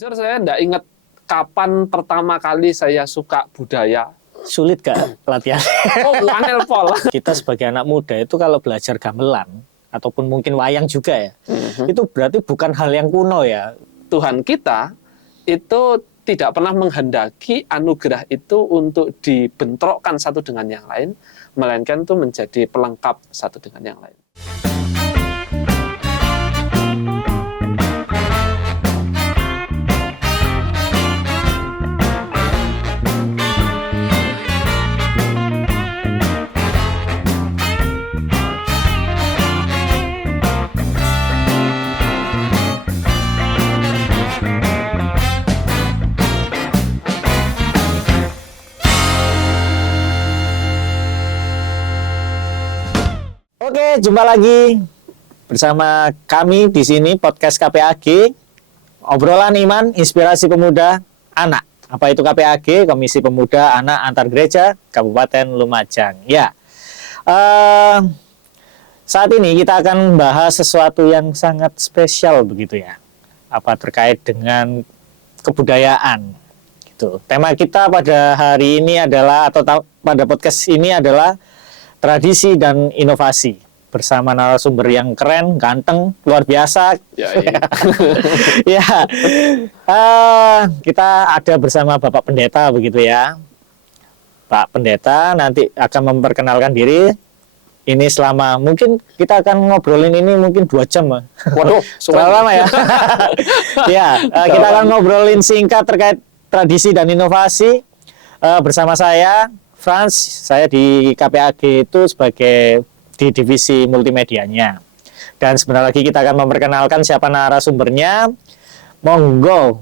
Jujur saya tidak ingat kapan pertama kali saya suka budaya. Sulit gak latihan? Oh, angel pol. Kita sebagai anak muda itu kalau belajar gamelan ataupun mungkin wayang juga ya, itu berarti bukan hal yang kuno ya. Tuhan kita itu tidak pernah menghendaki anugerah itu untuk dibentrokkan satu dengan yang lain, melainkan itu menjadi pelengkap satu dengan yang lain. Oke, jumpa lagi bersama kami di sini podcast KPAG, obrolan iman, inspirasi pemuda, anak. Apa itu KPAG? Komisi Pemuda Anak Antar Gereja Kabupaten Lumajang. Ya, saat ini kita akan membahas sesuatu yang sangat spesial begitu ya. Apa terkait dengan kebudayaan. Gitu. Tema kita pada hari ini adalah pada podcast ini adalah tradisi dan inovasi bersama narasumber yang keren, ganteng, luar biasa. Ya. Ya, kita ada bersama Bapak Pendeta begitu ya. Pak Pendeta nanti akan memperkenalkan diri. Ini selama mungkin kita akan ngobrolin ini mungkin 2 jam. Waduh, terlalu lama ya. Ya, kita akan ngobrolin singkat terkait tradisi dan inovasi bersama saya. Frans, saya di KPAG itu sebagai di divisi multimedianya. Dan sebentar lagi kita akan memperkenalkan siapa narasumbernya. Monggo,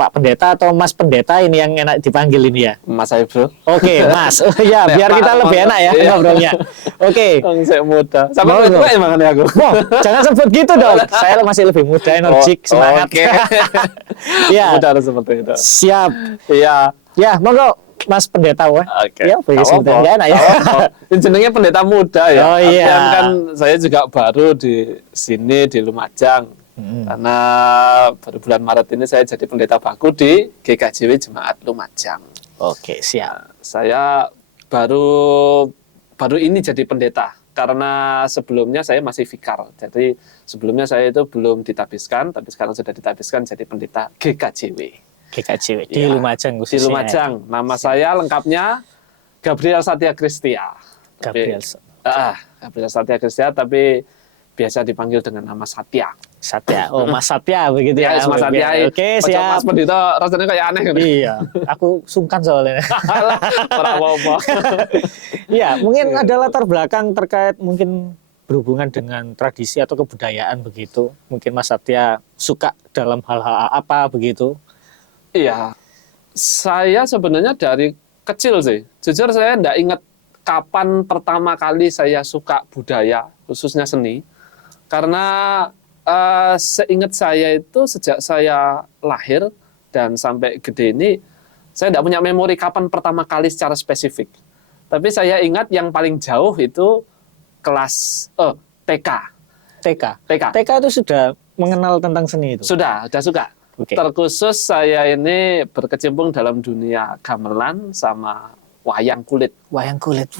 Pak Pendeta atau Mas Pendeta ini yang enak dipanggil ini ya? Mas saya bro. Oke, Mas. Ya, biar kita lebih enak ya ngobrolnya. Oke. Saya muda. Sama tua ya makanya aku. Jangan sebut gitu dong. Saya masih lebih muda, energik, semangat. Oke. Ya. Mudah harus seperti itu. Siap. Iya. Ya, monggo. Mas Pendeta wah. Oke. Ya, sebentar enak ya. Ini jenengnya pendeta muda ya. Oh iya. Artian kan saya juga baru di sini di Lumajang. Karena baru bulan Maret ini saya jadi pendeta baku di GKJW Jemaat Lumajang. Oke, siap. Saya baru ini jadi pendeta karena sebelumnya saya masih vikar. Jadi sebelumnya saya itu belum ditabiskan, tapi sekarang sudah ditabiskan jadi pendeta GKJW. GKJW di Ya, Lumajang di Lumajang. Nama saya lengkapnya Gabriel Satya Kristia. Gabriel. Gabriel Satya Kristia, tapi biasa dipanggil dengan nama Satya. Satya. Oh, Mas Satya begitu ya. Mas Satya. Oke, siap. Mas Pendeta rasanya kayak aneh kan? Iya, aku sungkan soalnya. Orang apa. Iya, mungkin ada latar belakang terkait mungkin berhubungan dengan tradisi atau kebudayaan begitu. Mungkin Mas Satya suka dalam hal-hal apa begitu? Iya, saya sebenarnya dari kecil sih. Jujur saya tidak ingat kapan pertama kali saya suka budaya, khususnya seni. Karena seingat saya itu sejak saya lahir dan sampai gede ini, saya tidak punya memori kapan pertama kali secara spesifik. Tapi saya ingat yang paling jauh itu kelas TK. TK itu sudah mengenal tentang seni itu? Sudah suka. Okay. Terkhusus saya ini berkecimpung dalam dunia gamelan sama wayang kulit. Wayang kulit,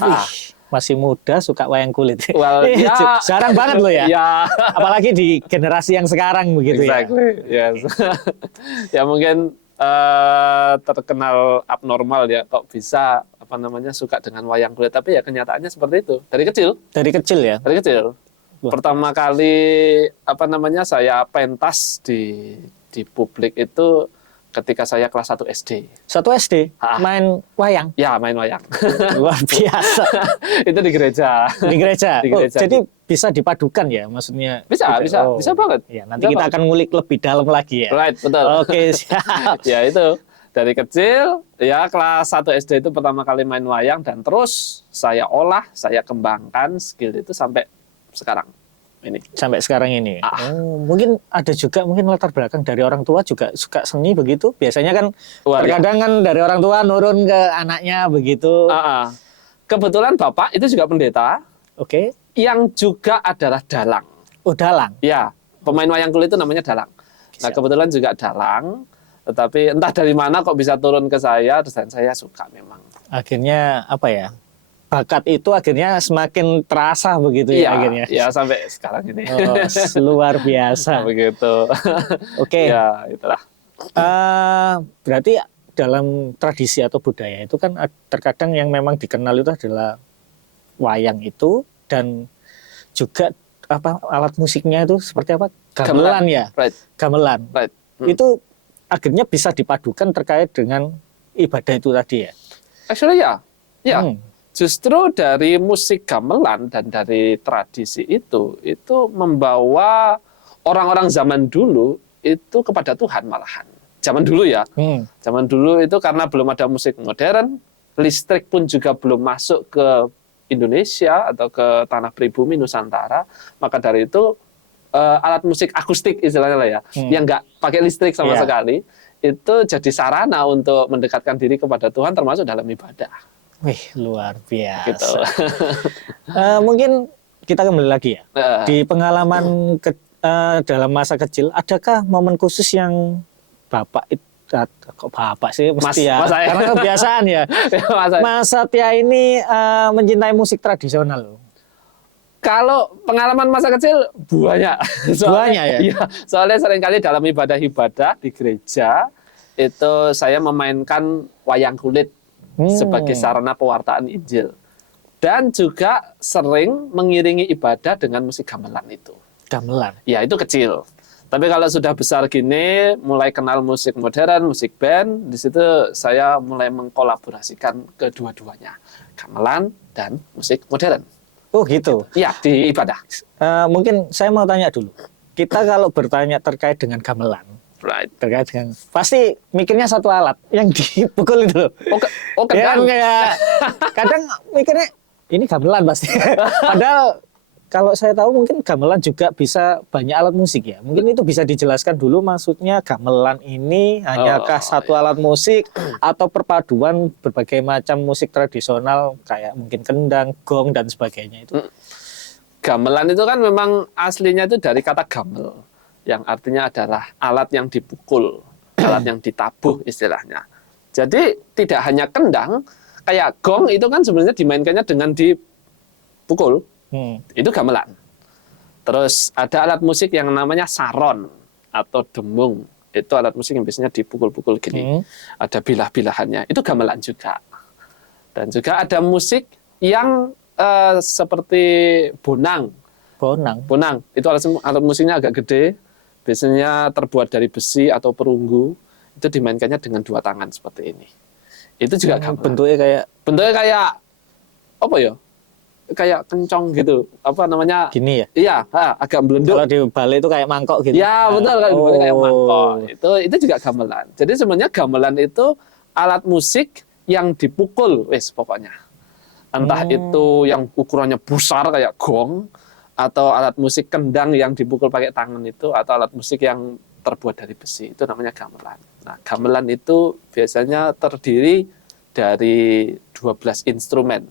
masih muda suka wayang kulit. Well, ya, jarang banget loh ya. Ya. Apalagi di generasi yang sekarang begitu exactly. Ya. Yes. Ya mungkin terkenal abnormal ya kok bisa suka dengan wayang kulit, tapi ya kenyataannya seperti itu dari kecil. Dari kecil ya. Dari kecil. Wah. Pertama kali saya pentas di publik itu ketika saya kelas 1 SD. 1 SD? Main wayang? Ya, main wayang. Luar biasa. Itu di gereja. Di gereja? Di gereja. Jadi bisa dipadukan ya maksudnya? Bisa banget. Ya, nanti kita akan ngulik lebih dalam lagi ya. Right, betul. Oke, siap. Ya itu, dari kecil, ya kelas 1 SD itu pertama kali main wayang dan terus saya olah, saya kembangkan skill itu sampai sekarang. Ini. Sampai sekarang ini. Mungkin ada juga latar belakang dari orang tua juga suka seni begitu. Biasanya kan terkadang kan dari orang tua nurun ke anaknya begitu. Kebetulan bapak itu juga pendeta. Oke. Yang juga adalah dalang. Oh, dalang. Ya, pemain wayang kulit itu namanya dalang. Nah, kebetulan juga dalang. Tetapi entah dari mana kok bisa turun ke saya, dan saya suka memang. Akhirnya apa ya? Bakat itu akhirnya semakin terasa begitu ya Iya, akhirnya. ya sampai sekarang ini. Oh, luar biasa. Begitu. Oke. Ya, itulah. Berarti dalam tradisi atau budaya itu kan terkadang yang memang dikenal itu adalah wayang itu, dan juga apa alat musiknya itu seperti apa? Gamelan ya. Right. Gamelan. Right. Itu akhirnya bisa dipadukan terkait dengan ibadah itu tadi ya. Actually ya. Ya. Hmm. Justru dari musik gamelan dan dari tradisi itu membawa orang-orang zaman dulu itu kepada Tuhan malahan. Zaman dulu ya. Zaman dulu itu karena belum ada musik modern, listrik pun juga belum masuk ke Indonesia atau ke tanah pribumi Nusantara, maka dari itu alat musik akustik istilahnya lah ya, yang nggak pakai listrik sama sekali, itu jadi sarana untuk mendekatkan diri kepada Tuhan termasuk dalam ibadah. Wih, luar biasa. Gitu. Mungkin kita kembali lagi ya. Di pengalaman dalam masa kecil, adakah momen khusus yang Bapak itu, kok Bapak sih mesti ya, karena kebiasaan ya. Mas Satya ini mencintai musik tradisional. Kalau pengalaman masa kecil banyak. Banyak ya? Iya, soalnya seringkali dalam ibadah-ibadah di gereja, itu saya memainkan wayang kulit sebagai sarana pewartaan Injil. Dan juga sering mengiringi ibadah dengan musik gamelan itu. Gamelan? Ya, itu kecil. Tapi kalau sudah besar gini, mulai kenal musik modern, musik band, di situ saya mulai mengkolaborasikan kedua-duanya. Gamelan dan musik modern. Oh gitu? Iya, di ibadah. Mungkin saya mau tanya dulu. Kita kalau bertanya terkait dengan gamelan, Right. terkait dengan, pasti mikirnya satu alat yang dipukul itu loh. Kadang. Kayak, kadang mikirnya, ini gamelan pasti. Padahal kalau saya tahu mungkin gamelan juga bisa banyak alat musik ya. Mungkin itu bisa dijelaskan dulu maksudnya gamelan ini hanyakah satu alat musik atau perpaduan berbagai macam musik tradisional kayak mungkin kendang, gong dan sebagainya itu. Gamelan itu kan memang aslinya itu dari kata gamel, yang artinya adalah alat yang dipukul, alat yang ditabuh istilahnya. Jadi tidak hanya kendang, kayak gong itu kan sebenarnya dimainkannya dengan dipukul. Itu gamelan. Terus ada alat musik yang namanya saron atau demung. Itu alat musik yang biasanya dipukul-pukul gini. Ada bilah-bilahannya. Itu gamelan juga. Dan juga ada musik yang seperti bonang. Bonang. Itu alat musiknya agak gede. Biasanya terbuat dari besi atau perunggu. Itu dimainkannya dengan dua tangan seperti ini. Itu juga gamelan. Bentuknya kayak apa ya? Kayak kencong gitu, apa namanya? Gini ya? Iya, agak belenduk. Kalau di Bali itu kayak mangkok gitu. Ya betul, kalau di Bali kayak mangkok. Itu juga gamelan. Jadi sebenarnya gamelan itu alat musik yang dipukul, wes pokoknya. Entah itu yang ukurannya besar kayak gong, atau alat musik kendang yang dipukul pakai tangan itu, atau alat musik yang terbuat dari besi, itu namanya gamelan. Nah, gamelan itu biasanya terdiri dari 12 instrumen.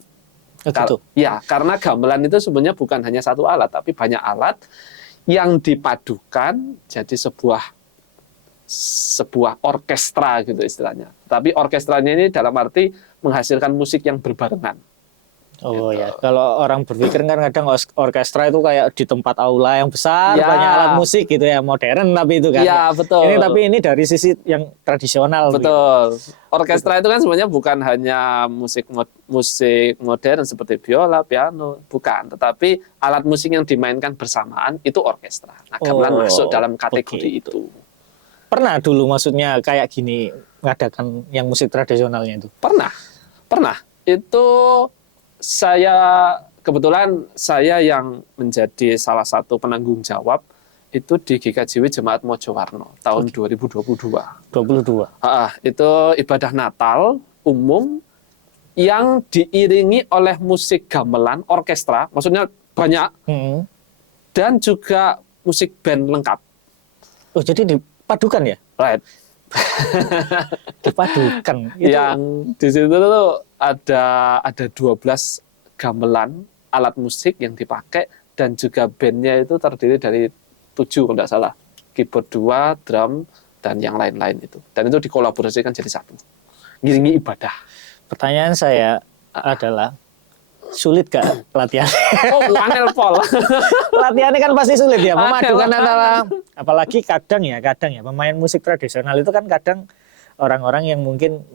Ya, karena gamelan itu sebenarnya bukan hanya satu alat, tapi banyak alat yang dipadukan jadi sebuah orkestra gitu istilahnya. Tapi orkestranya ini dalam arti menghasilkan musik yang berbarengan. Oh gitu. Ya, kalau orang berpikir kan kadang orkestra itu kayak di tempat aula yang besar, banyak alat musik gitu ya, modern tapi itu kan. Ya, betul. Ini dari sisi yang tradisional. Betul. Gitu. Orkestra itu kan sebenarnya bukan hanya musik modern seperti biola, piano, bukan. Tetapi alat musik yang dimainkan bersamaan itu orkestra. Nah, gamelan masuk dalam kategori itu. Pernah dulu maksudnya kayak gini mengadakan yang musik tradisionalnya itu? Pernah. Itu kebetulan saya yang menjadi salah satu penanggung jawab itu di GKJW Jemaat Mojowarno tahun 2022. Itu ibadah Natal umum yang diiringi oleh musik gamelan orkestra, maksudnya banyak, dan juga musik band lengkap. Oh, jadi dipadukan ya? Right. Dipadukan. Yang di situ tuh ada 12 gamelan alat musik yang dipakai, dan juga bandnya itu terdiri dari 7 kalau tidak salah. Keyboard 2, drum, dan yang lain-lain itu. Dan itu dikolaborasikan jadi satu. Ngiringi ibadah. Pertanyaan saya adalah, sulit gak latihan? Oh, angel pol. Latihannya kan pasti sulit ya, memadukan Angel. antara, apalagi kadang ya pemain musik tradisional itu kan kadang orang-orang yang mungkin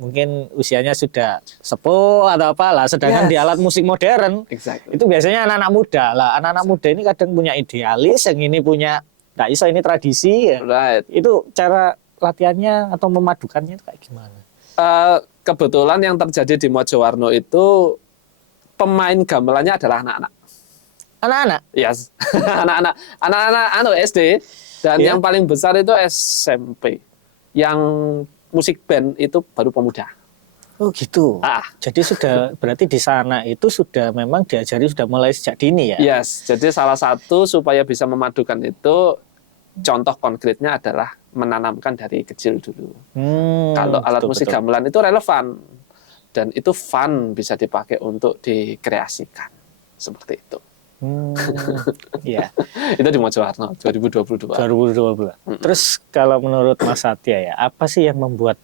usianya sudah sepuh atau apalah, sedangkan Yes. di alat musik modern Exactly. itu biasanya anak-anak muda lah. Anak-anak muda ini kadang punya idealis, yang ini punya nggak iso, ini tradisi ya. Right. Itu cara latihannya atau memadukannya itu kayak gimana? Kebetulan yang terjadi di Mojowarno itu pemain gamelannya adalah anak-anak. Anak-anak? Yes. anak-anak SD dan Iya. yang paling besar itu SMP. Yang musik band itu baru pemuda. Oh gitu. Ah. Jadi sudah berarti di sana itu sudah memang diajari sudah mulai sejak dini ya? Yes. Jadi salah satu supaya bisa memadukan itu contoh konkretnya adalah menanamkan dari kecil dulu. Kalau alat musik gamelan itu relevan dan itu fun, bisa dipakai untuk dikreasikan seperti itu. Iya. Itu di Mojowarno 2022. 2022. Terus kalau menurut Mas Satya ya, apa sih yang membuat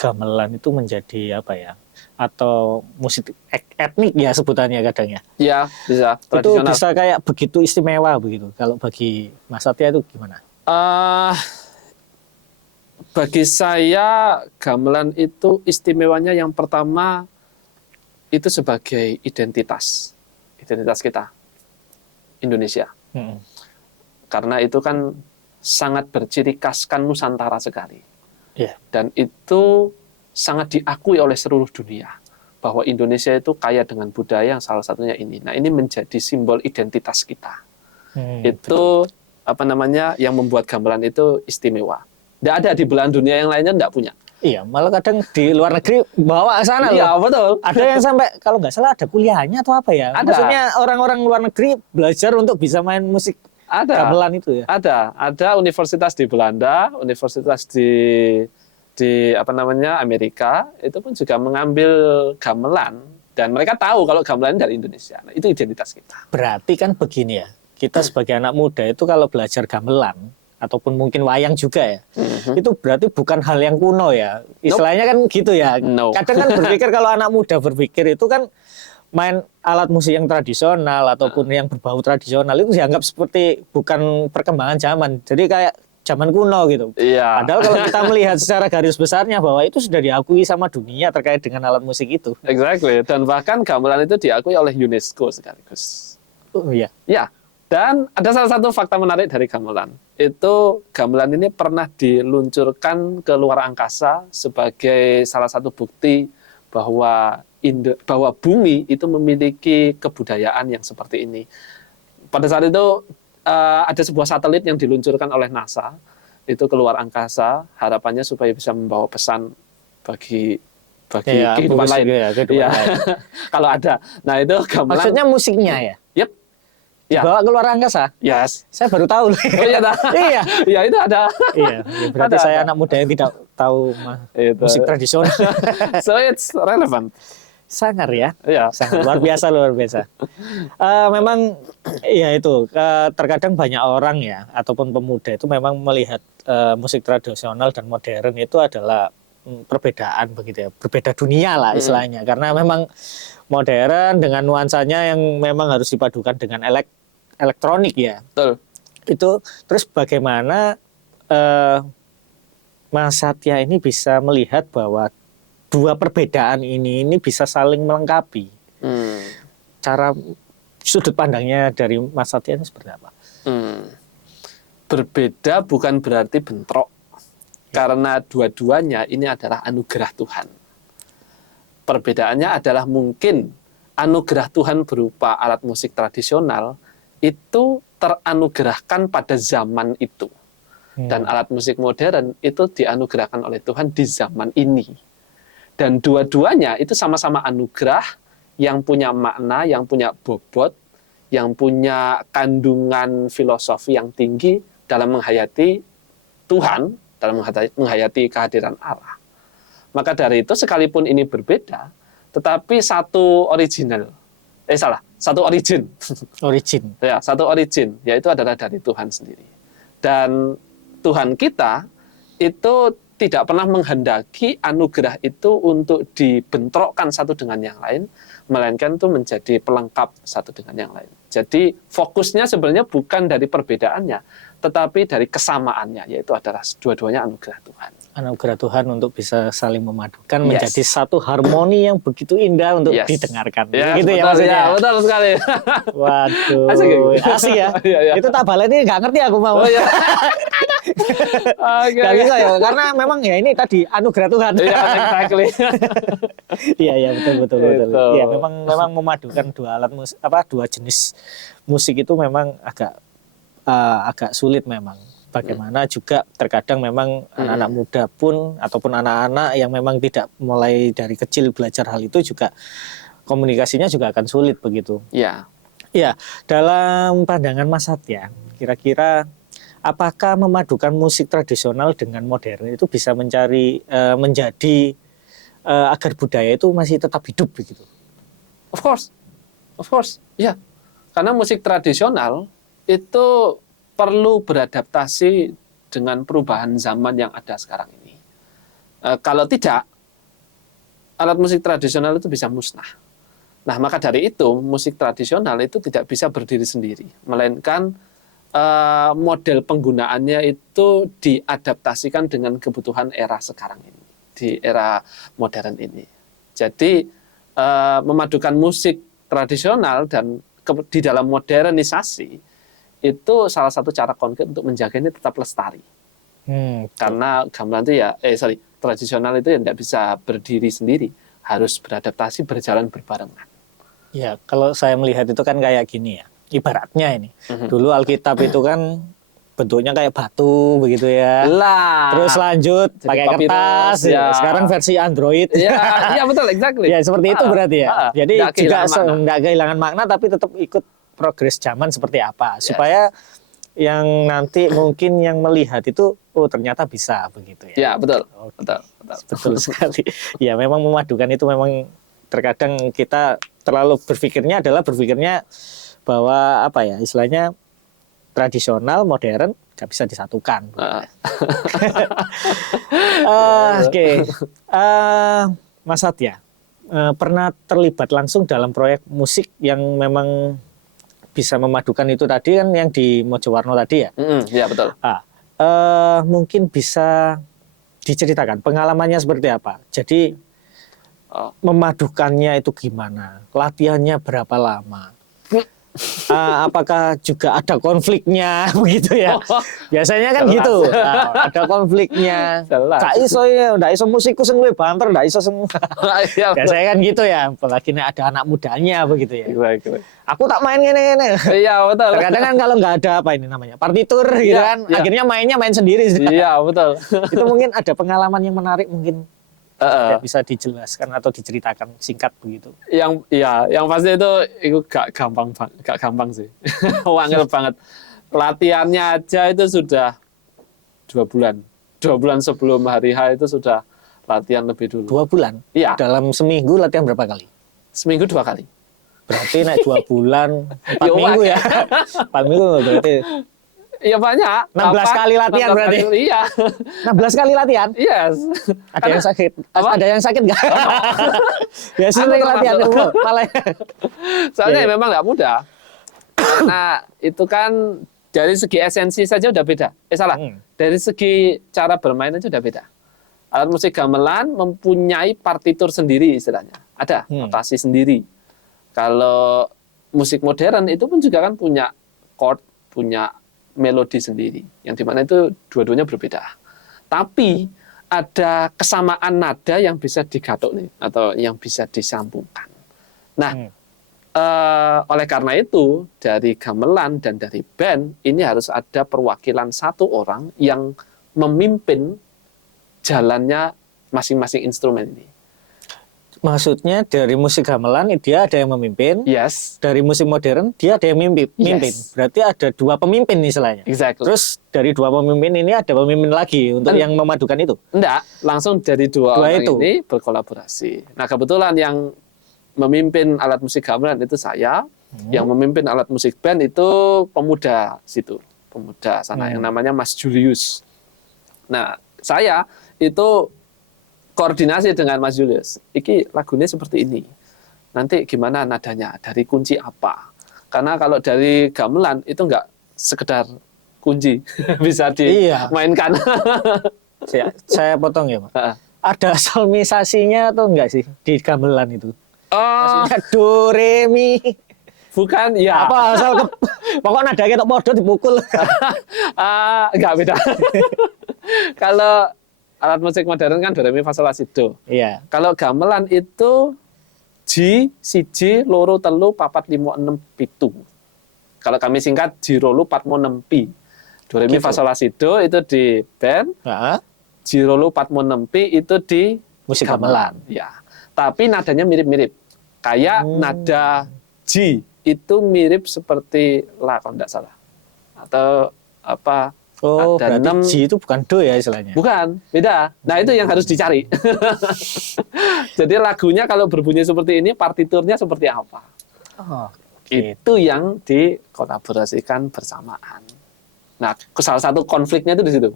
gamelan itu menjadi apa ya? Atau musik etnik ya sebutannya kadang ya? Ya, bisa Itu tradisional. bisa kayak begitu istimewa begitu. Kalau bagi Mas Satya itu gimana? Bagi saya gamelan itu istimewanya yang pertama itu sebagai identitas kita Indonesia, karena itu kan sangat berciri khaskan Nusantara sekali. Iya. Dan itu sangat diakui oleh seluruh dunia bahwa Indonesia itu kaya dengan budaya yang salah satunya ini. Nah, ini menjadi simbol identitas kita. Itu apa namanya yang membuat gamelan itu istimewa. Tidak ada di belahan dunia yang lainnya, tidak punya. Iya, malah kadang di luar negeri bawa ke sana Iya, loh. betul. Ada yang sampai kalau nggak salah ada kuliahnya atau apa ya? Ada. Maksudnya orang-orang luar negeri belajar untuk bisa main musik gamelan itu ya? Ada universitas di Belanda, universitas di apa namanya Amerika, itu pun juga mengambil gamelan dan mereka tahu kalau gamelan dari Indonesia. Nah, itu identitas kita. Berarti kan begini ya, kita sebagai anak muda itu kalau belajar gamelan ataupun mungkin wayang juga ya, itu berarti bukan hal yang kuno ya. Istilahnya kan gitu ya. No. Kadang kan berpikir kalau anak muda berpikir itu kan main alat musik yang tradisional ataupun yang berbau tradisional itu dianggap seperti bukan perkembangan zaman. Jadi kayak zaman kuno gitu. Iya. Padahal kalau kita melihat secara garis besarnya bahwa itu sudah diakui sama dunia terkait dengan alat musik itu. Exactly. Dan bahkan gamelan itu diakui oleh UNESCO sekaligus. Oh iya. Ya. Dan ada salah satu fakta menarik dari gamelan. Itu gamelan ini pernah diluncurkan ke luar angkasa sebagai salah satu bukti bahwa bumi itu memiliki kebudayaan yang seperti ini. Pada saat itu ada sebuah satelit yang diluncurkan oleh NASA itu ke luar angkasa, harapannya supaya bisa membawa pesan bagi Ya, kehidupan lain. ya, kehidupan Iya. lain. Kalau ada. Nah, itu gamelan. Maksudnya musiknya ya? Yep. Ya. Bawa ke luar angkasa? Yes. Saya baru tahu. Oh, iya, Iya. Iya, itu ada. Iya, berarti Ada, saya ada. anak muda yang tidak tahu Itu. musik tradisional. So it's relevant. Sangar ya, Iya. sangat luar biasa, luar biasa. Memang ya itu terkadang banyak orang ya ataupun pemuda itu memang melihat musik tradisional dan modern itu adalah perbedaan begitu ya, berbeda dunia lah istilahnya. Karena memang modern dengan nuansanya yang memang harus dipadukan dengan elektronik ya. Betul. Itu terus bagaimana Mas Satya ini bisa melihat bahwa dua perbedaan ini bisa saling melengkapi. Cara sudut pandangnya dari Mas Satya ini seperti apa? Berbeda bukan berarti bentrok. Karena dua-duanya ini adalah anugerah Tuhan. Perbedaannya adalah mungkin anugerah Tuhan berupa alat musik tradisional itu teranugerahkan pada zaman itu. Dan alat musik modern itu dianugerahkan oleh Tuhan di zaman ini. Dan dua-duanya itu sama-sama anugerah yang punya makna, yang punya bobot, yang punya kandungan filosofi yang tinggi dalam menghayati Tuhan, dalam menghayati kehadiran Allah. Maka dari itu sekalipun ini berbeda, tetapi satu origin. Origin. Ya, satu origin, yaitu adalah dari Tuhan sendiri. Dan Tuhan kita itu tidak pernah menghendaki anugerah itu untuk dibentrokkan satu dengan yang lain, melainkan itu menjadi pelengkap satu dengan yang lain. Jadi fokusnya sebenarnya bukan dari perbedaannya, tetapi dari kesamaannya, yaitu adalah dua-duanya anugerah Tuhan. Anugerah Tuhan untuk bisa saling memadukan Yes. menjadi satu harmoni yang begitu indah untuk Yes. didengarkan. Ya, Gitu ya betul, maksudnya. ya, betul sekali. Waduh, Asik ya? asik ya. Iya, iya. Itu tak baleni nggak ngerti aku mau. Oh, iya. Oke. Gak bisa ya, karena memang ya ini tadi anugerah Tuhan. Iya, exactly. Iya iya betul. Gitu. Iya memang memadukan dua alat musik dua jenis musik itu memang agak sulit memang. Bagaimana juga terkadang memang anak-anak muda pun ataupun anak-anak yang memang tidak mulai dari kecil belajar hal itu juga komunikasinya juga akan sulit begitu. Ya. Ya, dalam pandangan Mas Satya, kira-kira apakah memadukan musik tradisional dengan modern itu bisa menjadi agar budaya itu masih tetap hidup begitu? Of course, ya. Karena musik tradisional itu perlu beradaptasi dengan perubahan zaman yang ada sekarang ini. Kalau tidak, alat musik tradisional itu bisa musnah. Nah, maka dari itu, musik tradisional itu tidak bisa berdiri sendiri, melainkan model penggunaannya itu diadaptasikan dengan kebutuhan era sekarang ini, di era modern ini. Jadi, memadukan musik tradisional dan di dalam modernisasi itu salah satu cara konkret untuk menjaga ini tetap lestari. Karena gamelan itu tradisional itu ya tidak bisa berdiri sendiri, harus beradaptasi, berjalan berbarengan. Ya, kalau saya melihat itu kan kayak gini ya, ibaratnya ini. Dulu Alkitab itu kan bentuknya kayak batu begitu ya. Lah. Terus lanjut Jadi pakai papirus, kertas. ya. Sekarang versi Android. Iya betul, exactly. Ya seperti itu berarti ya. Jadi juga nggak kehilangan makna tapi tetap ikut progres zaman seperti apa supaya yang nanti mungkin yang melihat itu ternyata bisa begitu ya. Ya betul. Betul sekali. Ya memang memadukan itu memang terkadang kita terlalu berpikirnya bahwa istilahnya tradisional modern nggak bisa disatukan. Oke. Mas Satya pernah terlibat langsung dalam proyek musik yang memang bisa memadukan itu tadi kan yang di Mojowarno tadi ya? Ya betul. Mungkin bisa diceritakan pengalamannya seperti apa. Jadi memadukannya itu gimana? Latihannya berapa lama? Apakah juga ada konfliknya begitu ya? Biasanya kan gitu. Ada konfliknya. Nggak iso musikku sing luwih banter, nggak iso semua. Biasanya kan gitu ya. Apalagi ada anak mudanya begitu ya. Aku tak main ngene-ngene. Iya betul. Terkadang kan kalau nggak ada partitur gitu kan, akhirnya main sendiri. Iya betul. Itu mungkin ada pengalaman yang menarik mungkin. Bisa dijelaskan atau diceritakan singkat begitu. Yang pasti itu gak gampang sih. Wangel banget. Latihannya aja itu sudah 2 bulan. 2 bulan sebelum hari H itu sudah latihan lebih dulu. 2 bulan? Iya. Dalam seminggu latihan berapa kali? Seminggu 2 kali. Berarti naik 2 bulan, 4 minggu ya? 4 minggu berarti. Iya banyak. 16 kali latihan berarti. Iya. 16 kali latihan? Yes. Ada yang sakit? Ada yang sakit nggak? Biasanya latihan malah. Soalnya memang nggak mudah. Karena itu kan dari segi esensi saja udah beda. Dari segi cara bermain aja udah beda. Alat musik gamelan mempunyai partitur sendiri istilahnya. Ada notasi sendiri. Kalau musik modern itu pun juga kan punya chord, punya melodi sendiri, yang dimana itu dua-duanya berbeda. Tapi ada kesamaan nada yang bisa digatuk nih, atau yang bisa disambungkan. Nah, oleh karena itu dari gamelan dan dari band ini harus ada perwakilan satu orang yang memimpin jalannya masing-masing instrumen ini. Maksudnya dari musik gamelan dia ada yang memimpin. Yes. Dari musik modern dia ada yang mimpin. Yes. Berarti ada 2 pemimpin istilahnya. Exactly. Terus dari 2 pemimpin ini ada pemimpin lagi untuk yang memadukan itu? Enggak, langsung dari 2 orang itu ini berkolaborasi. Nah, kebetulan yang memimpin alat musik gamelan itu saya, yang memimpin alat musik band itu pemuda situ. Pemuda sana yang namanya Mas Julius. Nah, saya itu koordinasi dengan Mas Julius. Iki lagunya seperti ini. Nanti gimana nadanya? Dari kunci apa? Karena kalau dari gamelan itu enggak sekedar kunci bisa dimainkan. Saya potong ya, Pak. Ada solmisasinya atau enggak sih di gamelan itu? Maksudnya do re mi. Bukan, ya. Apa asal pokoknya nadanya tok podo dipukul. Enggak beda. Kalau alat musik modern kan do re mi fa sol la si do. Iya. Kalau gamelan itu Ji, siji, loro, telu, papat, limo, enem, pitu. Kalau kami singkat Ji, rolu, patmo, nem, pi. Do re mi fa sol la si do itu di band. Ji, rolu, patmo, nem, pi itu di Musik gamelan. Ya. Tapi nadanya mirip-mirip. Kayak nada Ji itu mirip seperti la kalau tidak salah. Atau apa? Oh, ada berarti Ji itu bukan do ya istilahnya. Bukan, beda. Nah, itu yang harus dicari. Jadi lagunya kalau berbunyi seperti ini, partiturnya seperti apa? Oh, itu yang dikolaborasikan bersamaan. Nah, salah satu konfliknya itu di situ.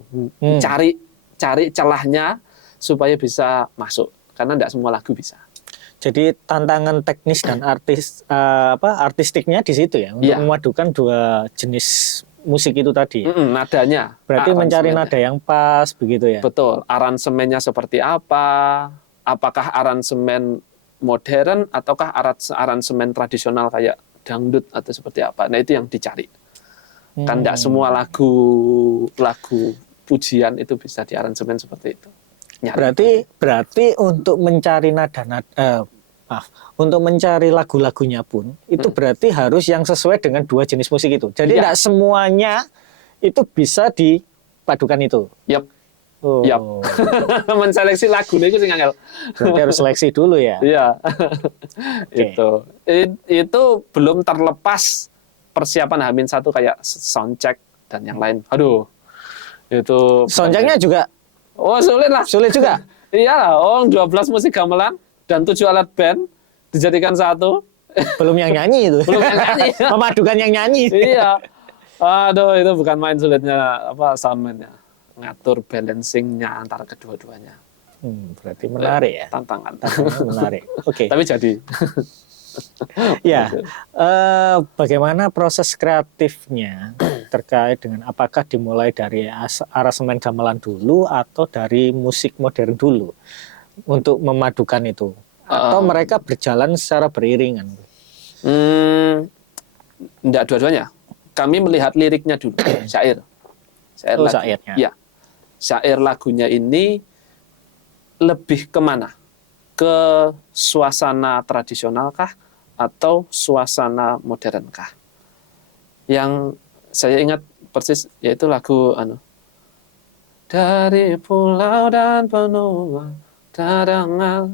Cari celahnya supaya bisa masuk. Karena tidak semua lagu bisa. Jadi tantangan teknis dan artistiknya di situ ya untuk memadukan dua jenis musik itu tadi. Nadanya. Berarti mencari nada yang pas begitu ya. Betul. Aransemennya seperti apa? Apakah aransemen modern ataukah aransemen tradisional kayak dangdut atau seperti apa? Nah, itu yang dicari. Kan tidak semua lagu pujian itu bisa diaransemen seperti itu. Berarti untuk mencari untuk mencari lagu-lagunya pun itu berarti harus yang sesuai dengan dua jenis musik itu. Jadi tidak semuanya itu bisa dipadukan itu. Yap. Menseleksi lagunya itu sing angel. Berarti harus seleksi dulu ya. Iya. Itu belum terlepas persiapan H-1 kayak soundcheck dan yang lain. Aduh. Itu soundchecknya juga sulit lah. Sulit juga. Iya lah, 12 musik gamelan dan 7 alat band dijadikan satu. Belum yang nyanyi itu. Belum yang nyanyi. Memadukan yang nyanyi. Iya. Aduh, itu bukan main sulitnya soundman-nya. Ngatur balancing-nya antara kedua-duanya. Berarti menarik ya. Tantangan menarik. Oke. Tapi jadi. Ya. Bagaimana proses kreatifnya terkait dengan apakah dimulai dari aransemen gamelan dulu atau dari musik modern dulu untuk memadukan itu? Atau mereka berjalan secara beriringan? Enggak, dua-duanya. Kami melihat liriknya dulu, syair. Syairnya. Ya. Syair lagunya ini lebih kemana? Ke suasana tradisionalkah atau suasana modernkah? Yang saya ingat persis yaitu lagu dari pulau dan benua tadangan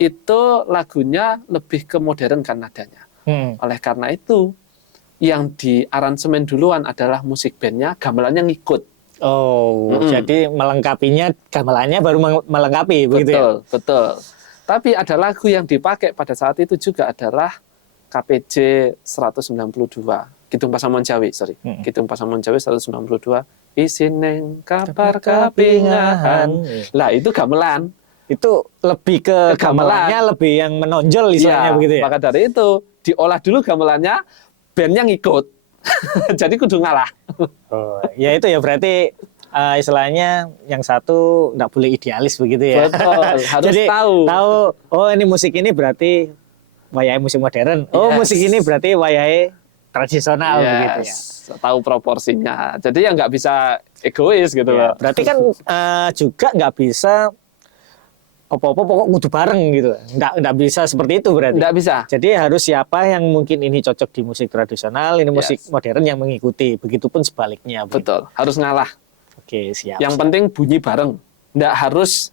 itu lagunya lebih ke modern kan nadanya. Oleh karena itu yang di aransemen duluan adalah musik bandnya, gamelannya ngikut. Jadi melengkapinya gamelannya baru melengkapi begitu ya? Betul. Tapi ada lagu yang dipakai pada saat itu juga adalah KPJ 192. Kidung Pasamuan Jawi, Kidung Pasamuan Jawi 192. Isineng kapar kapingahan. Lah itu gamelan. Itu lebih ke gamelannya lebih yang menonjol istilahnya begitu ya? Maka dari itu diolah dulu gamelannya, bandnya ngikut. Jadi kudu ngalah. Ya itu ya berarti istilahnya yang satu nggak boleh idealis begitu ya. Betul, harus jadi, tahu. Ini musik ini berarti wayahe musik modern. Musik ini berarti wayahe tradisional begitu ya. Tahu proporsinya. Jadi ya nggak bisa egois gitu loh. Berarti kan juga nggak bisa apa-apa pokok kudu bareng gitu. Nggak bisa seperti itu berarti. Nggak bisa. Jadi harus siapa yang mungkin ini cocok di musik tradisional, ini musik modern yang mengikuti. Begitupun sebaliknya. Betul, harus ngalah. Oke, siap. Yang penting bunyi bareng. Nggak harus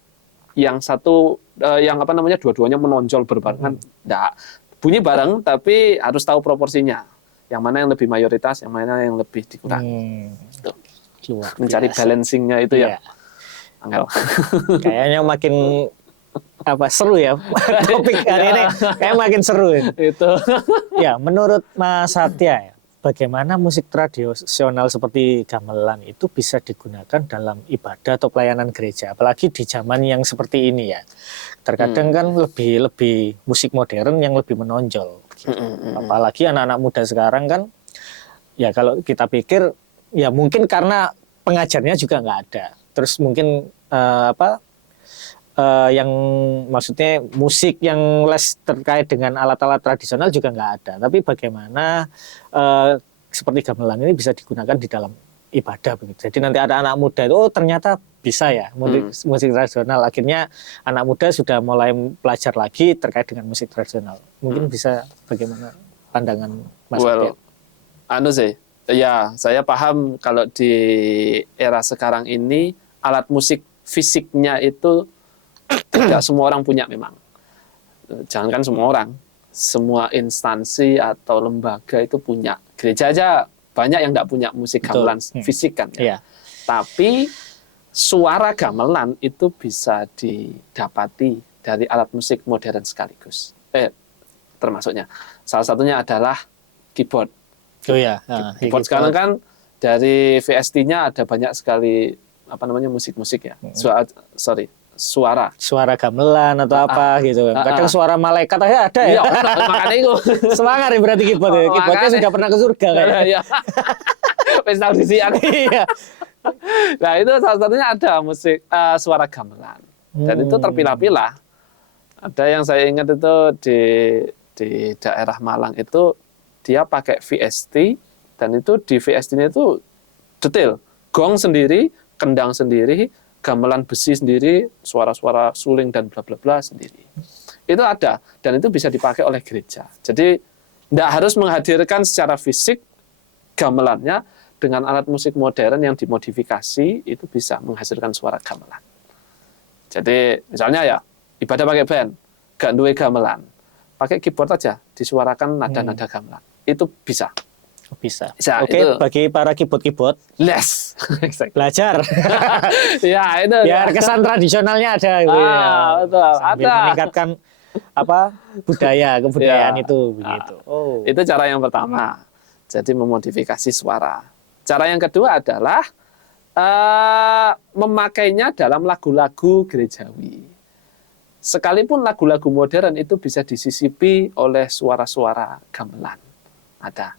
yang satu, dua-duanya menonjol berbarengan. Nggak. Bunyi bareng, tapi harus tahu proporsinya. Yang mana yang lebih mayoritas, yang mana yang lebih dikurangi. Mencari balancingnya itu ya. Kayaknya makin seru ya topik hari ini. Kayak makin seru. Itu. Ya, menurut Mas Satya, bagaimana musik tradisional seperti gamelan itu bisa digunakan dalam ibadah atau pelayanan gereja, apalagi di zaman yang seperti ini ya. Terkadang kan lebih musik modern yang lebih menonjol. Apalagi anak-anak muda sekarang kan, ya kalau kita pikir ya mungkin karena pengajarnya juga nggak ada. Terus mungkin yang maksudnya musik yang les terkait dengan alat-alat tradisional juga nggak ada. Tapi bagaimana seperti gamelan ini bisa digunakan di dalam ibadah begitu. Jadi nanti ada anak muda itu ternyata bisa ya musik tradisional. Akhirnya anak muda sudah mulai belajar lagi terkait dengan musik tradisional. Mungkin bisa bagaimana pandangan Mas Abed? Sih, ya saya paham kalau di era sekarang ini alat musik fisiknya itu tidak semua orang punya memang. Jangankan semua orang, semua instansi atau lembaga itu punya. Gereja aja banyak yang tidak punya musik gamelan fisik kan. Ya. Iya. Tapi suara gamelan itu bisa didapati dari alat musik modern sekaligus. Termasuknya. Salah satunya adalah keyboard. Oh ya. Keyboard sekarang kan dari VST-nya ada banyak sekali musik-musik ya. Suara gamelan atau apa gitu. Kadang suara malaikat aja ada ya. Iya, makanya itu. Semangat ya berarti keyboard ya. Keyboardnya sudah pernah ke surga kayaknya. Iya. Pesta audisian. Iya. Nah, itu salah satunya ada musik suara gamelan. Dan itu terpilah-pilah. Ada yang saya ingat itu di daerah Malang itu dia pakai VST dan itu di VST-nya itu detail. Gong sendiri, kendang sendiri, gamelan besi sendiri, suara-suara suling dan bla bla bla sendiri. Itu ada dan itu bisa dipakai oleh gereja. Jadi tidak harus menghadirkan secara fisik gamelannya, dengan alat musik modern yang dimodifikasi itu bisa menghasilkan suara gamelan. Jadi misalnya ya ibadah pakai band, gak duwe gamelan, pakai keyboard aja disuarakan nada-nada gamelan. Itu bisa. Bisa. Oke, itu bagi para keyboard les belajar. Ya, itu. Biar kesan tradisionalnya ada gitu ya. Betul. Sambil ada. meningkatkan kebudayaan itu begitu. Itu cara yang pertama. Jadi memodifikasi suara. Cara yang kedua adalah memakainya dalam lagu-lagu gerejawi. Sekalipun lagu-lagu modern itu bisa disisipi oleh suara-suara gamelan. Ada.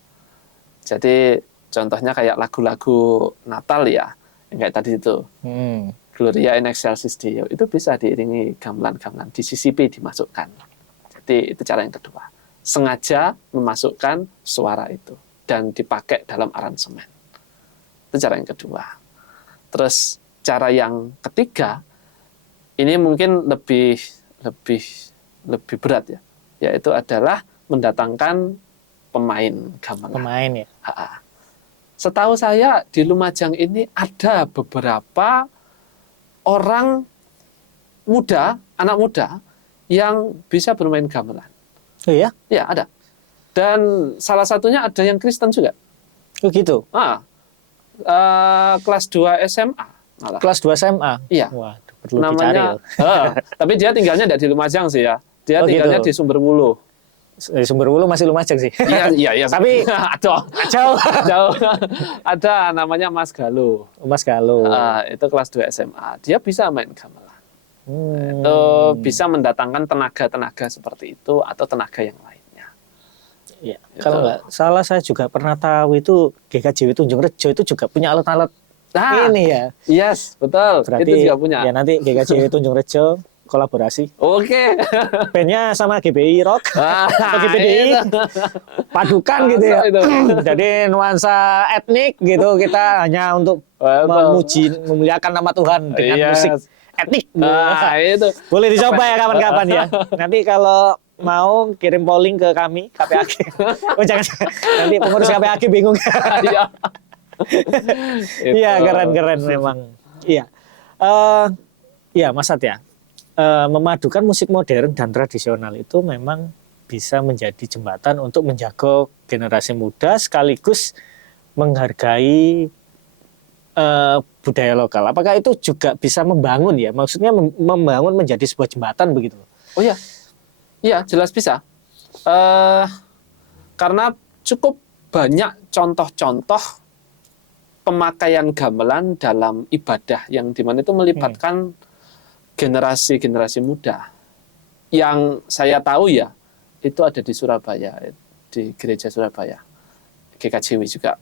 Jadi contohnya kayak lagu-lagu Natal ya, yang kayak tadi itu. Gloria in Excelsis Deo, itu bisa diiringi gamelan-gamelan, disisipi, dimasukkan. Jadi itu cara yang kedua. Sengaja memasukkan suara itu dan dipakai dalam aransemen. Itu cara yang kedua. Terus cara yang ketiga, ini mungkin lebih berat ya, yaitu adalah mendatangkan pemain gamelan. Pemain ya. Setahu saya di Lumajang ini ada beberapa orang muda, anak muda yang bisa bermain gamelan. Oh ya? Ya, ada. Dan salah satunya ada yang Kristen juga. Oh gitu. Kelas 2 SMA malah. Kelas 2 SMA. Iya. Waduh, perlu namanya, dicari. tapi dia tinggalnya tidak di Lumajang sih ya. Dia tinggalnya gitu. di Sumberwuluh. Sumberwuluh masih Lumajang sih. Iya. Tapi jauh. Ada namanya Mas Galuh. Mas Galuh. Itu kelas 2 SMA. Dia bisa main gamelan. Itu bisa mendatangkan tenaga-tenaga seperti itu atau tenaga yang lainnya. Ya. Kalau nggak salah saya juga pernah tahu itu GKJW Tunjung Rejo itu juga punya alat-alat ini ya. Yes, betul. Berarti itu juga punya. Ya nanti GKJW Tunjung Rejo kolaborasi. Oke. Bandnya sama GBI Rock atau GBDI padukan gitu ya. Jadi nuansa etnik gitu, kita hanya untuk memuliakan nama Tuhan dengan musik etnik. Itu. Boleh dicoba ya kapan-kapan ya. Nanti kalau mau kirim polling ke kami KPAG. Oh jangan. Nanti pengurus KPAG bingung. Iya keren memang. Iya. Iya Mas Sat ya. Memadukan musik modern dan tradisional itu memang bisa menjadi jembatan untuk menjaga generasi muda sekaligus menghargai budaya lokal. Apakah itu juga bisa membangun ya? Maksudnya membangun menjadi sebuah jembatan begitu? Oh iya, iya jelas bisa. Karena cukup banyak contoh-contoh pemakaian gamelan dalam ibadah yang dimana itu melibatkan generasi-generasi muda. Yang saya tahu ya, itu ada di Surabaya, di gereja Surabaya, GKJW juga.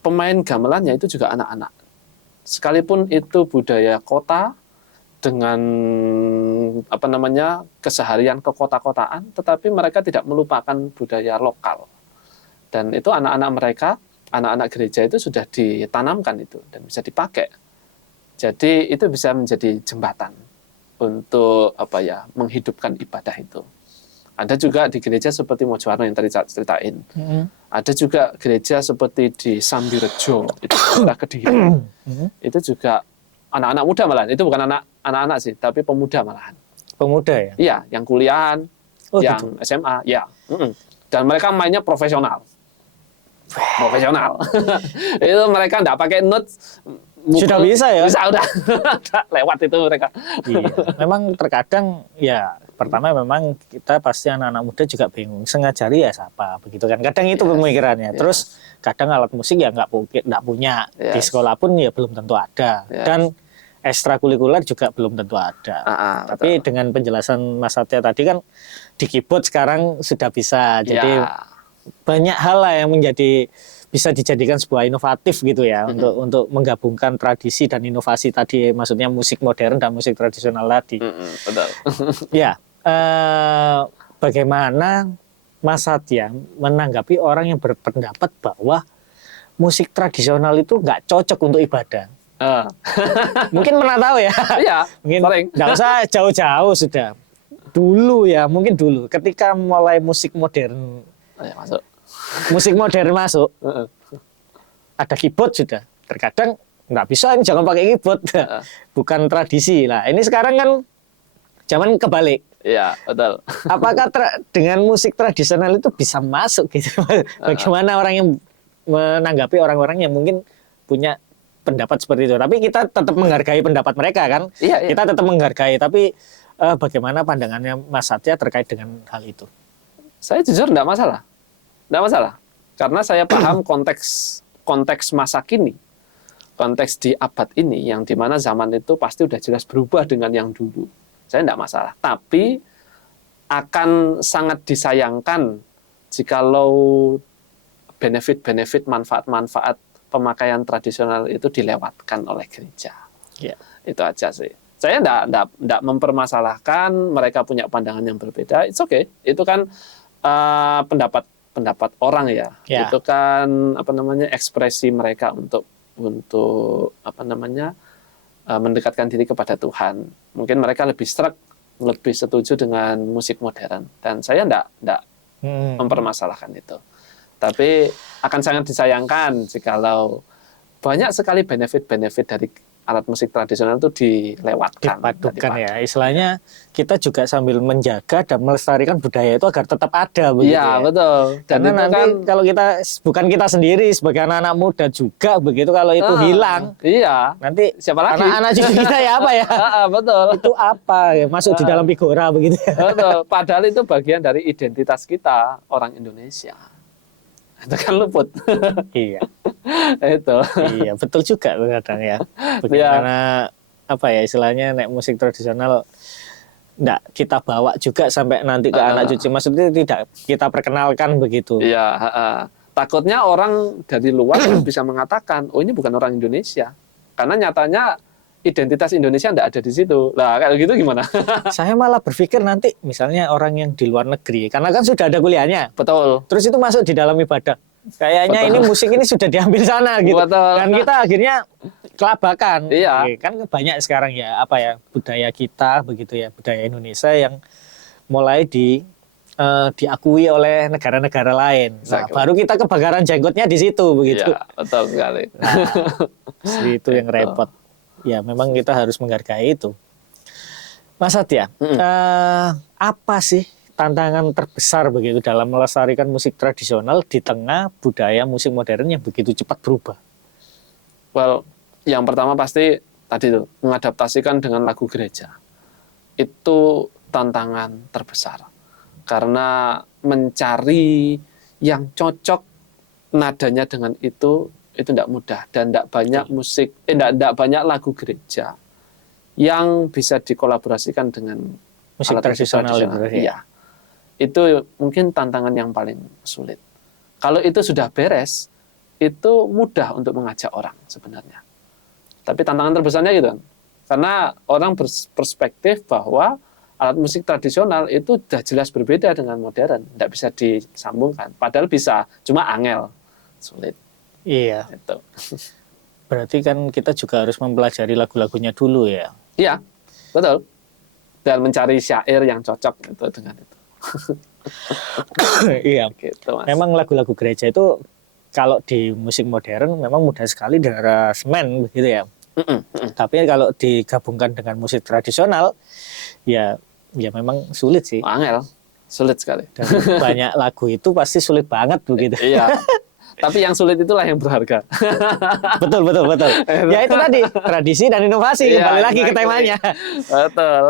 Pemain gamelannya itu juga anak-anak. Sekalipun itu budaya kota dengan keseharian kekota-kotaan, tetapi mereka tidak melupakan budaya lokal. Dan itu anak-anak mereka, anak-anak gereja itu sudah ditanamkan itu dan bisa dipakai. Jadi itu bisa menjadi jembatan untuk menghidupkan ibadah itu. Ada juga di gereja seperti Mojowarno yang tadi saya ceritain. Ada juga gereja seperti di Sambirejo, itu daerah Kediri. Itu juga anak-anak muda malahan. Itu bukan anak-anak sih, tapi pemuda malahan. Pemuda ya? Iya, yang kuliahan, yang gitu. SMA, ya. Dan mereka mainnya profesional. Profesional. Itu mereka nggak pakai notes. Sudah bisa ya? Bisa, udah lewat itu mereka. Iya. Memang terkadang ya pertama memang kita pasti anak-anak muda juga bingung sengajari ya siapa begitu kan. Kadang itu pemikirannya. Terus kadang alat musik ya nggak punya. Di sekolah pun ya belum tentu ada. Dan ekstrakurikuler juga belum tentu ada. Tapi betul. Dengan penjelasan Mas Satya tadi kan di keyboard sekarang sudah bisa. Jadi banyak hal lah yang bisa dijadikan sebuah inovatif gitu ya untuk menggabungkan tradisi dan inovasi tadi, maksudnya musik modern dan musik tradisional tadi. Betul. Ya, bagaimana Mas Satya menanggapi orang yang berpendapat bahwa musik tradisional itu nggak cocok untuk ibadah? Mungkin pernah tahu ya? Iya. Mungkin nggak usah jauh-jauh sudah. Dulu ya, mungkin dulu ketika mulai musik modern masuk. Musik modern masuk, ada keyboard sudah. Terkadang nggak bisa, ini jangan pakai keyboard, bukan tradisi lah. Ini sekarang kan zaman kebalik. Iya, betul. Apakah dengan musik tradisional itu bisa masuk gitu? Bagaimana orang yang menanggapi orang-orang yang mungkin punya pendapat seperti itu? Tapi kita tetap menghargai pendapat mereka kan? Iya. Kita tetap menghargai. Tapi bagaimana pandangannya Mas Satya terkait dengan hal itu? Saya jujur nggak masalah. Nggak masalah, karena saya paham konteks masa kini, konteks di abad ini, yang dimana zaman itu pasti udah jelas berubah dengan yang dulu. Saya nggak masalah, tapi akan sangat disayangkan jikalau benefit-benefit, manfaat-manfaat pemakaian tradisional itu dilewatkan oleh gereja. Itu aja sih. Saya nggak mempermasalahkan mereka punya pandangan yang berbeda. It's okay. Itu kan pendapat orang ya. Itu kan ekspresi mereka untuk mendekatkan diri kepada Tuhan. Mungkin mereka lebih setuju dengan musik modern, dan saya enggak mempermasalahkan itu. Tapi akan sangat disayangkan jikalau banyak sekali benefit dari alat musik tradisional itu dilewatkan. Dipadukan ya. Istilahnya kita juga sambil menjaga dan melestarikan budaya itu agar tetap ada begitu. Iya, betul. Dan karena nanti kalau bukan kita sendiri sebagai anak-anak muda juga begitu, kalau itu hilang. Iya. Nanti siapa lagi? Anak-anak cucu kita ya apa ya? Betul. Itu apa ya? Masuk di dalam figura begitu ya. Betul. Padahal itu bagian dari identitas kita orang Indonesia. Itu kan luput. Iya. Itu. Iya, betul juga kadang ya. Bagaimana istilahnya nek musik tradisional enggak kita bawa juga sampai nanti ke anak cucu. Maksudnya tidak kita perkenalkan begitu. Iya, takutnya orang dari luar bisa mengatakan, "Oh, ini bukan orang Indonesia." Karena nyatanya identitas Indonesia enggak ada di situ. Lah, kayak gitu gimana? Saya malah berpikir nanti misalnya orang yang di luar negeri, karena kan sudah ada kuliahnya. Betul. Terus itu masuk di dalam ibadah. Kayaknya ini musik ini sudah diambil sana gitu. Betul. Dan kita akhirnya kelabakan. Iya. Kan banyak sekarang ya budaya kita begitu ya, budaya Indonesia yang mulai diakui oleh negara-negara lain. Nah, baru kita kebakaran jenggotnya di situ begitu. Iya, betul sekali. Nah, itu yang repot. Ya, memang kita harus menghargai itu. Mas Satya, apa sih tantangan terbesar begitu dalam melestarikan musik tradisional di tengah budaya musik modern yang begitu cepat berubah? Well, yang pertama pasti tadi tuh mengadaptasikan dengan lagu gereja. Itu tantangan terbesar. Karena mencari yang cocok nadanya dengan itu tidak mudah, dan tidak banyak musik, tidak banyak lagu gereja yang bisa dikolaborasikan dengan Musik alat tradisional berarti ya? Iya, itu mungkin tantangan yang paling sulit. Kalau itu sudah beres, itu mudah untuk mengajak orang sebenarnya. Tapi tantangan terbesarnya gitu kan, karena orang berperspektif bahwa alat musik tradisional itu sudah jelas berbeda dengan modern, tidak bisa disambungkan. Padahal bisa, cuma angel, sulit. Iya. Itu. Berarti kan kita juga harus mempelajari lagu-lagunya dulu ya. Iya, betul. Dan mencari syair yang cocok itu dengan itu. Iya. Gitu, Mas. Memang lagu-lagu gereja itu kalau di musik modern memang mudah sekali diaransemen begitu ya. Tapi kalau digabungkan dengan musik tradisional, ya memang sulit sih. Angel, sulit sekali. Dan banyak lagu itu pasti sulit banget begitu. Iya. Tapi yang sulit itulah yang berharga. Betul. Ya itu tadi, tradisi dan inovasi. Iya, Kembali lagi ke exactly. temanya. Betul.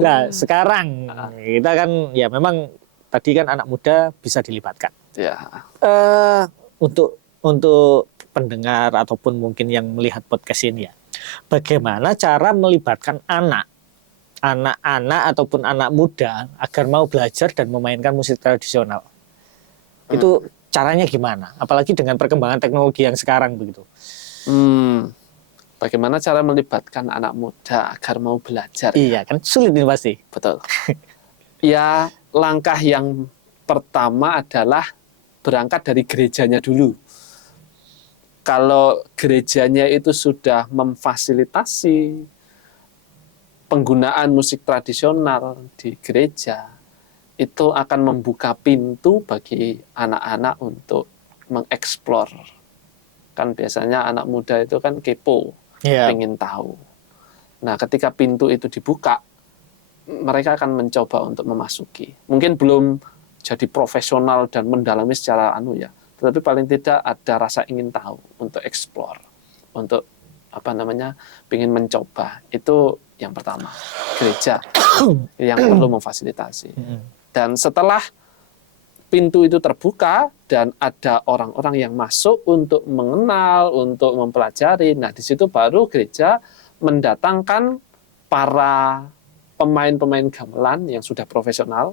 Nah, sekarang kita kan ya memang tadi kan anak muda bisa dilibatkan. Ya. Untuk pendengar ataupun mungkin yang melihat podcast ini ya, bagaimana cara melibatkan anak-anak ataupun anak muda agar mau belajar dan memainkan musik tradisional? Itu caranya gimana? Apalagi dengan perkembangan teknologi yang sekarang begitu. Bagaimana cara melibatkan anak muda agar mau belajar? Iya, kan sulit ini pasti. Betul. Ya, langkah yang pertama adalah berangkat dari gerejanya dulu. Kalau gerejanya itu sudah memfasilitasi penggunaan musik tradisional di gereja, itu akan membuka pintu bagi anak-anak untuk mengeksplor. Kan biasanya anak muda itu kan kepo, pengen tahu. Nah, ketika pintu itu dibuka, mereka akan mencoba untuk memasuki. Mungkin belum jadi profesional dan mendalami secara tetapi paling tidak ada rasa ingin tahu untuk eksplor, untuk pengen mencoba. Itu yang pertama, gereja yang perlu memfasilitasi. Dan setelah pintu itu terbuka dan ada orang-orang yang masuk untuk mengenal, untuk mempelajari, nah di situ baru gereja mendatangkan para pemain-pemain gamelan yang sudah profesional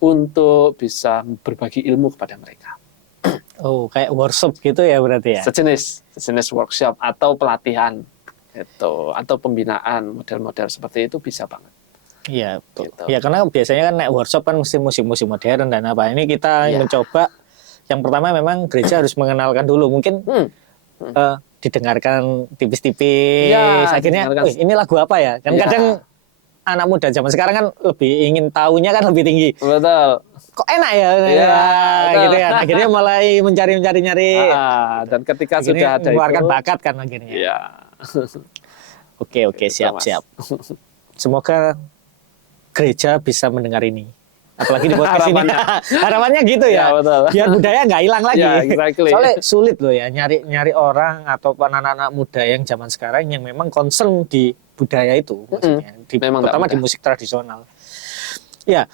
untuk bisa berbagi ilmu kepada mereka. Oh, kayak workshop gitu ya berarti ya? Sejenis workshop atau pelatihan itu, atau pembinaan model-model seperti itu bisa banget. Iya, gitu. Ya karena biasanya kan workshop kan mesti musik-musik modern dan apa. Ini kita mencoba yang pertama memang gereja harus mengenalkan dulu, mungkin didengarkan tipis-tipis. Akhirnya, ini lagu apa ya? Kan kadang anak muda zaman sekarang kan lebih ingin tahunya kan lebih tinggi. Betul. Kok enak ya? Gitu ya. Akhirnya mulai mencari-nyari. Dan ketika akhirnya sudah ada mengeluarkan itu, bakat kan akhirnya. Iya. Oke, siap. Semoga gereja bisa mendengar ini. Apalagi di podcast ini. Harapannya gitu ya. Betul. Biar budaya nggak hilang lagi. Exactly. Soalnya sulit loh ya nyari orang atau anak-anak muda yang zaman sekarang yang memang concern di budaya itu, maksudnya. Terutama di musik tradisional. Ya,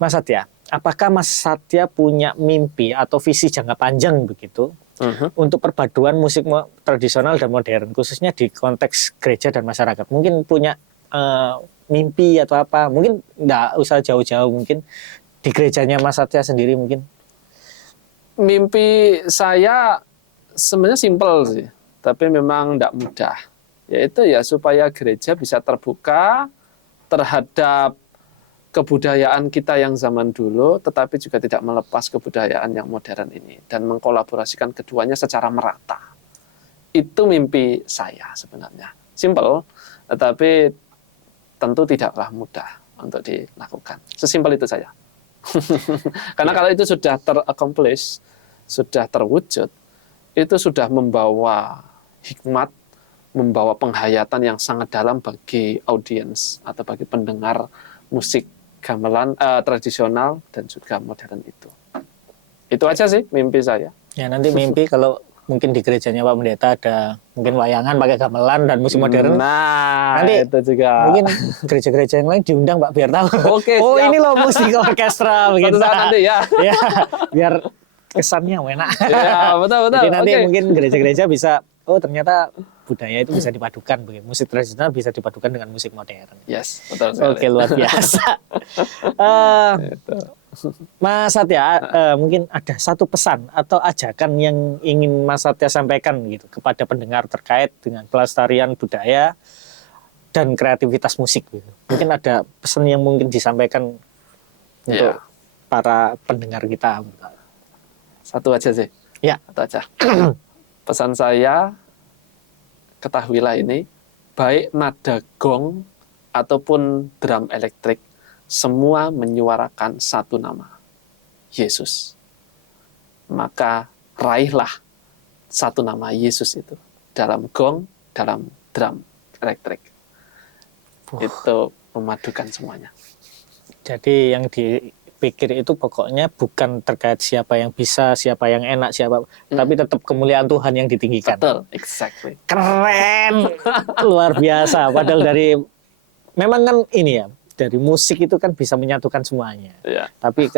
Mas Satya, apakah Mas Satya punya mimpi atau visi jangka panjang begitu untuk perpaduan musik tradisional dan modern, khususnya di konteks gereja dan masyarakat? Mungkin punya mimpi atau apa? Mungkin nggak usah jauh-jauh, mungkin di gerejanya Mas Satya sendiri mungkin. Mimpi saya sebenarnya simpel sih, tapi memang tidak mudah. Yaitu ya supaya gereja bisa terbuka terhadap kebudayaan kita yang zaman dulu, tetapi juga tidak melepas kebudayaan yang modern ini dan mengkolaborasikan keduanya secara merata. Itu mimpi saya sebenarnya. Simple, tetapi tentu tidaklah mudah untuk dilakukan. Sesimpel itu saja. Karena kalau itu sudah ter-accomplish, sudah terwujud, itu sudah membawa hikmat, membawa penghayatan yang sangat dalam bagi audiens atau bagi pendengar musik gamelan tradisional dan juga modern itu. Itu aja sih mimpi saya. Ya nanti mimpi kalau mungkin di gerejanya Pak Pendeta ada mungkin wayangan pakai gamelan dan musik modern. Nah, Nanti itu juga. Mungkin gereja-gereja yang lain diundang Pak biar tahu. Oke, Oh, siap. ini loh musik orkestra Suatu begitu. saat nanti ya. Ya, biar kesannya enak. Ya, betul. Jadi nanti Oke. mungkin gereja-gereja bisa, oh ternyata budaya itu bisa dipadukan begitu. Musik tradisional bisa dipadukan dengan musik modern. Yes, betul sekali. Oke, luar biasa. Itu. Mas Satya, mungkin ada satu pesan atau ajakan yang ingin Mas Satya sampaikan gitu kepada pendengar terkait dengan pelestarian budaya dan kreativitas musik gitu. Mungkin ada pesan yang mungkin disampaikan untuk Ya. para pendengar kita. Satu aja sih. Ya, Satu aja. Pesan saya, ketahuilah ini, baik nada gong ataupun drum elektrik, semua menyuarakan satu nama, Yesus. Maka raihlah satu nama Yesus itu dalam gong, dalam drum elektrik. Itu memadukan semuanya. jadi yang dipikir itu pokoknya bukan terkait siapa yang bisa, siapa yang enak, tapi tetap kemuliaan Tuhan yang ditinggikan. Betul, exactly. Keren, luar biasa. Padahal memang kan ini ya, dari musik itu kan bisa menyatukan semuanya. Ya. Tapi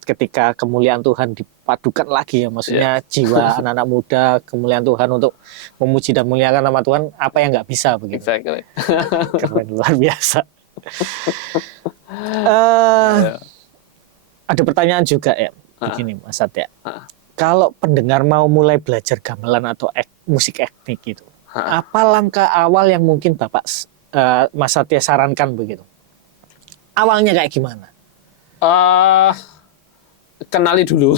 ketika kemuliaan Tuhan dipadukan lagi ya, maksudnya jiwa anak-anak muda, kemuliaan Tuhan untuk memuji dan memuliakan nama Tuhan, apa yang nggak bisa begitu. Exactly. Keren, luar biasa. Ada pertanyaan juga ya, begini Mas Satya. Kalau pendengar mau mulai belajar gamelan atau musik etnik gitu, apa langkah awal yang mungkin Bapak Mas Satya sarankan begitu? Awalnya kayak gimana? Kenali dulu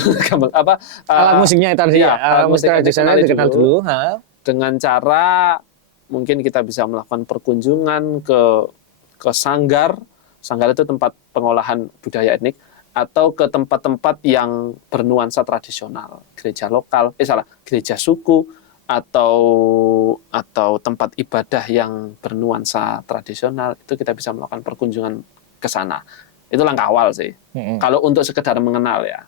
Alat musiknya tadi ya, ya, alat musik tradisional dikenal dulu. Dengan cara mungkin kita bisa melakukan perkunjungan ke sanggar itu tempat pengolahan budaya etnik, atau ke tempat-tempat yang bernuansa tradisional, gereja lokal, gereja suku, atau tempat ibadah yang bernuansa tradisional, itu kita bisa melakukan perkunjungan ke sana. Itu langkah awal sih. Kalau untuk sekedar mengenal ya.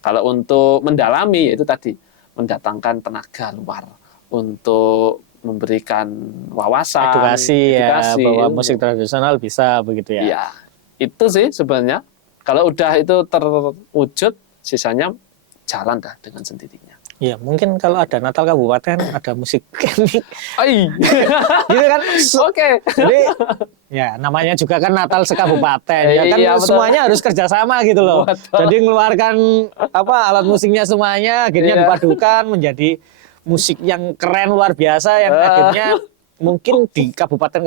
Kalau untuk mendalami, itu tadi mendatangkan tenaga luar untuk memberikan wawasan, edukasi ya, bahwa ilmu. musik tradisional bisa begitu ya. Iya, itu sih sebenarnya. Kalau udah itu terwujud, sisanya jalan dah dengan sendirinya. Iya, mungkin kalau ada Natal Kabupaten, ada musik etnik. Ai. Gitu kan. Oke. Jadi ya namanya juga kan Natal sekabupaten. Ya kan Iya, betul. semuanya harus kerjasama gitu loh. Betul. Jadi mengeluarkan alat musiknya semuanya, akhirnya Iya. dipadukan menjadi musik yang keren luar biasa yang akhirnya mungkin di kabupaten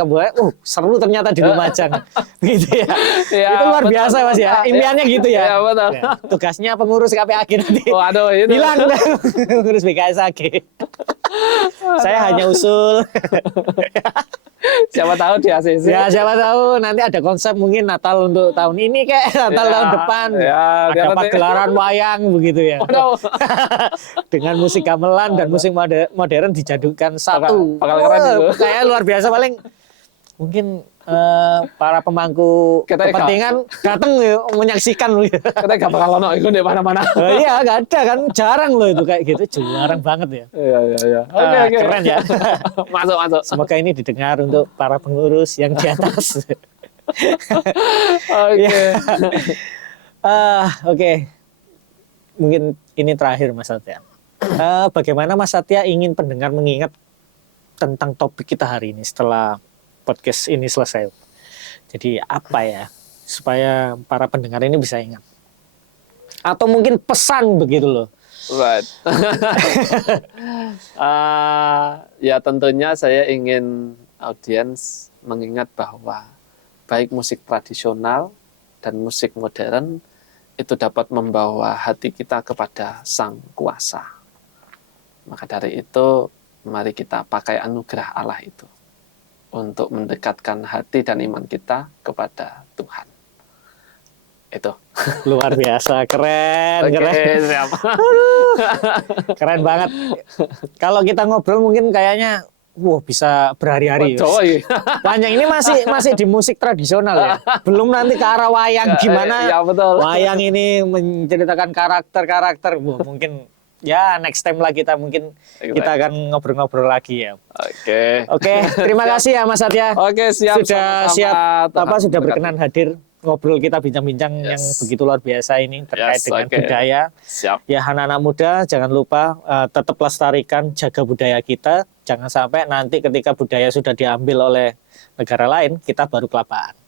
seru ternyata di Lumajang gitu ya. Ya, Itu luar betul. biasa Mas ya. Impiannya gitu ya. Iya, betul. Ya, tugasnya pengurus KPAG nanti. Waduh, itu. Bilang pengurus BKSAG. Saya hanya usul. Siapa tahu di ACC. Ya siapa tahu nanti ada konsep mungkin Natal untuk tahun ini Natal Ya, tahun depan. ya, Ada nanti. pagelaran wayang begitu ya. Waduh. Dengan musik gamelan dan musik modern dijadukan satu. Bakal keren itu. Kayak luar biasa paling mungkin para pemangku Kita kepentingan datang ya, menyaksikan. Kita gak bakal ono iku di mana-mana. Iya nggak ada kan, jarang loh itu kayak gitu, jarang banget ya. Iya. Oke. Keren ya. Masuk. Semoga ini didengar untuk para pengurus yang di atas. Oke. Oke. Mungkin ini terakhir Mas Satya. Bagaimana Mas Satya ingin pendengar mengingat tentang topik kita hari ini setelah podcast ini selesai? Jadi apa ya supaya para pendengar ini bisa ingat? Atau mungkin pesan begitu loh. Right. Ya tentunya saya ingin audiens mengingat bahwa baik musik tradisional dan musik modern itu dapat membawa hati kita kepada Sang Kuasa. Maka dari itu, mari kita pakai anugerah Allah itu untuk mendekatkan hati dan iman kita kepada Tuhan. Itu. Luar biasa, keren, Oke, keren. siap. Keren banget. Kalau kita ngobrol mungkin kayaknya bisa berhari-hari. Waduh, iya. Panjang ini masih di musik tradisional ya. Belum nanti ke arah wayang gimana. Ya, betul. Wayang ini menceritakan karakter-karakter. Mungkin ya next time lah kita mungkin kita akan ngobrol-ngobrol lagi ya. Oke, terima kasih ya Mas Satya. Oke, siap. Sudah Sama-sama. siap Tuhan sudah memberkati. berkenan hadir ngobrol kita bincang-bincang yang begitu luar biasa ini terkait dengan budaya. Siap. Ya anak-anak muda jangan lupa tetap lestarikan, jaga budaya kita. Jangan sampai nanti ketika budaya sudah diambil oleh negara lain, kita baru kelaparan.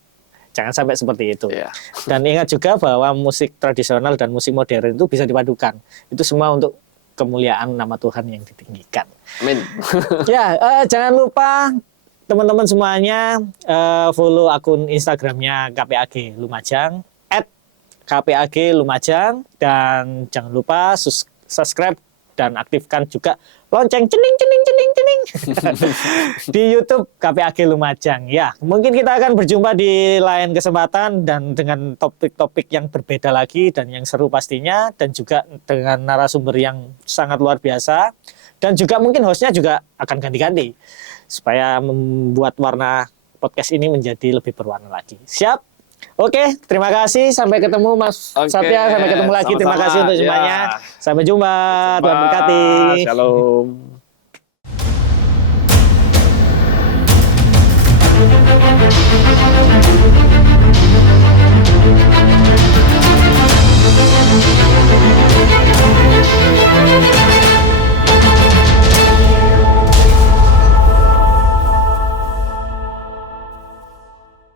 Jangan sampai seperti itu. Iya. Dan ingat juga bahwa musik tradisional dan musik modern itu bisa dipadukan. Itu semua untuk kemuliaan nama Tuhan yang ditinggikan. Amin. Ya, jangan lupa teman-teman semuanya follow akun Instagramnya KPAG Lumajang @KPAG Lumajang, dan jangan lupa subscribe dan aktifkan juga lonceng cening di YouTube KPAG Lumajang. Ya, mungkin kita akan berjumpa di lain kesempatan dan dengan topik-topik yang berbeda lagi dan yang seru pastinya, dan juga dengan narasumber yang sangat luar biasa, dan juga mungkin hostnya juga akan ganti-ganti supaya membuat warna podcast ini menjadi lebih berwarna lagi. Siap? Oke, terima kasih. Sampai ketemu Mas Satya. Sampai ketemu lagi. Terima kasih untuk semuanya. Sampai jumpa. Tuhan berkati. Shalom.